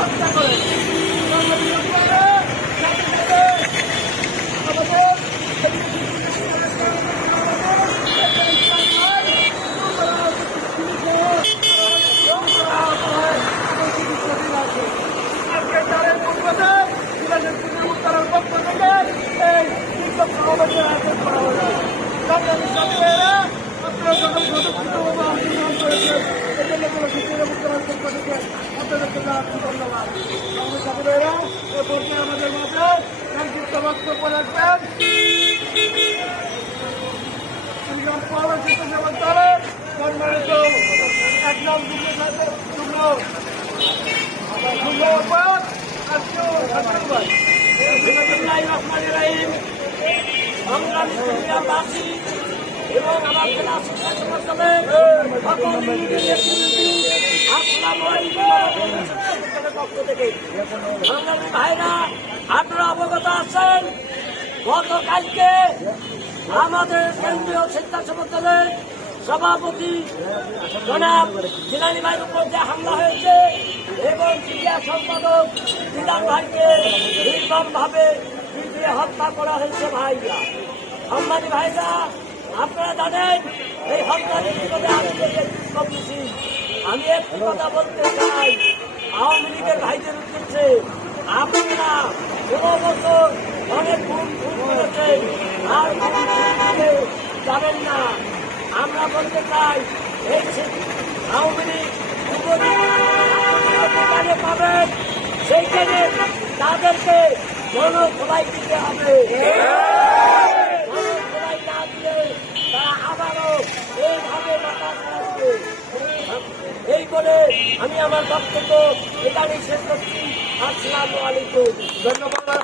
হত্যা করে উত্তরের পক্ষ থেকে এই শিক্ষক সমাবেশের আয়োজন করা হয়েছে। ধন্যবাদ। আমাদের মাঝে সংক্ষিপ্ত বক্তব্য রাখবেন সম্মানিত এক নাম বাসী এবং আমার জেলা শিক্ষা সংগঠনের পক্ষ থেকে ভাইরা আপনারা অবগত আছেন, গতকালকে আমাদের কেন্দ্রীয় স্বেচ্ছাসেবক দলের সভাপতি জনাব জিলানী ভাইয়ের উপর যে হামলা হয়েছে এবং ক্রীড়া সম্পাদক জিলান ভাইকে নির্মমভাবে পিটিয়ে হত্যা করা হয়েছে। ভাইরা সম্মানী ভাইরা আপনারা জানেন এই হত্যার বিরোধে আজকে মিছিল। আমি একটি কথা বলতে চাই আওয়ামী লীগের ভাইদের উদ্দেশ্যে, আপনারা ১৫ বছর অনেক খুন করেছেন আর যাবেন না। আমরা বলতে চাই এই আওয়ামী লীগ পাবেন সেইখানে তাদেরকে জনসভায় দিতে হবে। জনসভায় না দিলে তারা আবারও এইভাবে মাথা আসবে। এই বলে আমি আমার বক্তব্য এখানে শেষ করছি। আসসালামু আলাইকুম। ধন্যবাদ।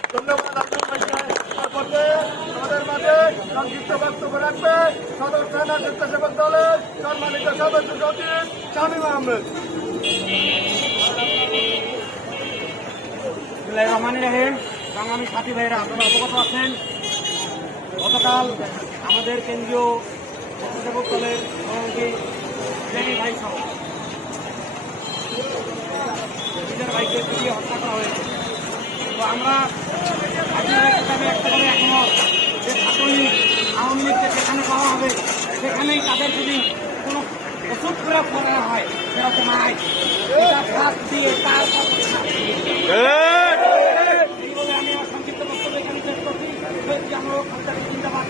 আমাদের মাঝে সংক্ষিপ্ত বক্তব্য রাখবে সদর থানা স্বেচ্ছাসেবক দলের সম্মানিত সদস্য সচিব শামীম আহমেদ। রহমান রাহিম। বাঙালি সাথী ভাইরা আপনারা অবগত আছেন, গতকাল আমাদের কেন্দ্রীয় স্বেচ্ছাসেবক দলের সভাপতি জিলানী ভাই সহ নিজের ভাইকে পিটিয়ে হত্যা করা হয়েছে। তো আমরা এখনো যে ছাত্রলীগ আওয়ামী লীগকে যেখানে পাওয়া হবে সেখানেই তাদের যদি কোনো ওষুধ প্রয়োগ করা হয় সেরকম নাই, এটা ফাঁস দিয়ে তারপর এইভাবে আমি আমার সংক্ষিপ্ত বক্তব্য এখানে শেষ করছি। আমরা সরকারি চিন্তাবাদ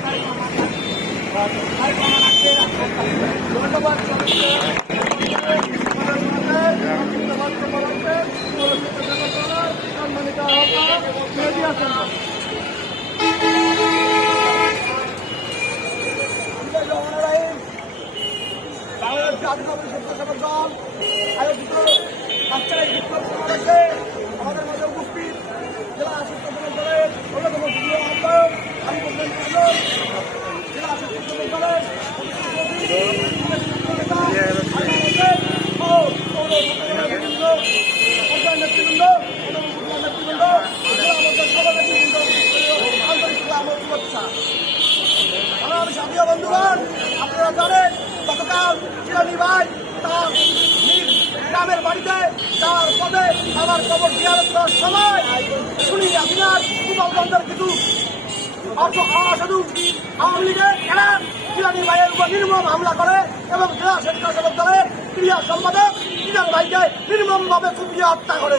সম্মানিত মিডিয়া সেন্টার বাংলাদেশ জাতীয়তাবাদী স্বেচ্ছাসেবক দল আয়োজিত আজকের এই বিক্ষোভ সমাবেশে আমাদের মাঝে উপস্থিত জেলা স্বেচ্ছাসেবক দলের অন্যতম যুগ্ম আহ্বায়ক আমি জেলা স্বেচ্ছাসেবক দলের নেতৃবৃন্দ আমার সাথীয় বন্ধুগণ, আপনারা জানেন গতকাল জিলানী ভাই তার নিজ গ্রামের বাড়িতে তার পদে আমার কবর জিয়ারত করার সময় শুনি আদিনার গোপালগঞ্জের কিছু অসাধু আওয়ামী লীগের এরা জিলানী ভাইয়ের উপর নির্মম হামলা করে এবং জেলা স্বেচ্ছাসেবক দলের ক্রীড়া সম্পাদক জিলান ভাইকে নির্মমভাবে কুপিয়ে হত্যা করে।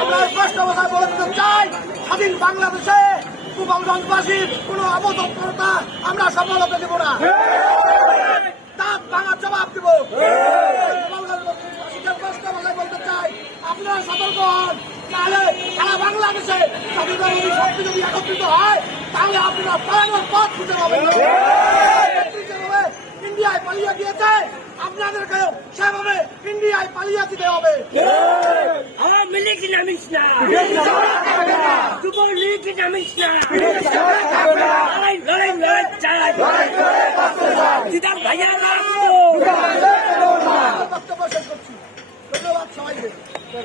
আমরা স্পষ্ট ভাষায় বলে দিতে চাই, স্বাধীন বাংলাদেশে গোপালগঞ্জবাসীর কোন অবতৎপরতা আমরা সফল হতে দেব না, তার ভাঙার জবাব দেব। গোপালগঞ্জবাসীকে স্পষ্ট ভাষায় বলতে চাই, আপনারা সতর্ক হন, তাহলে সারা বাংলাদেশে স্বাধীনতাবাদী শক্তি যদি একত্রিত হয় তাহলে আপনারা পালানোর পথ খুঁজে পাবেন। ইন্ডিয়ায় পালিয়ে গিয়েছে, আপনাদেরকেও সেভাবে ইন্ডিয়ায় পালিয়ে দিতে হবে। আওয়ামী লীগ নামিস না, যুবলীগ নামিস না, লড়াই চাই জিদান ভাইয়া বক্তব্য শেষ করছি। ধন্যবাদ সবাইকে।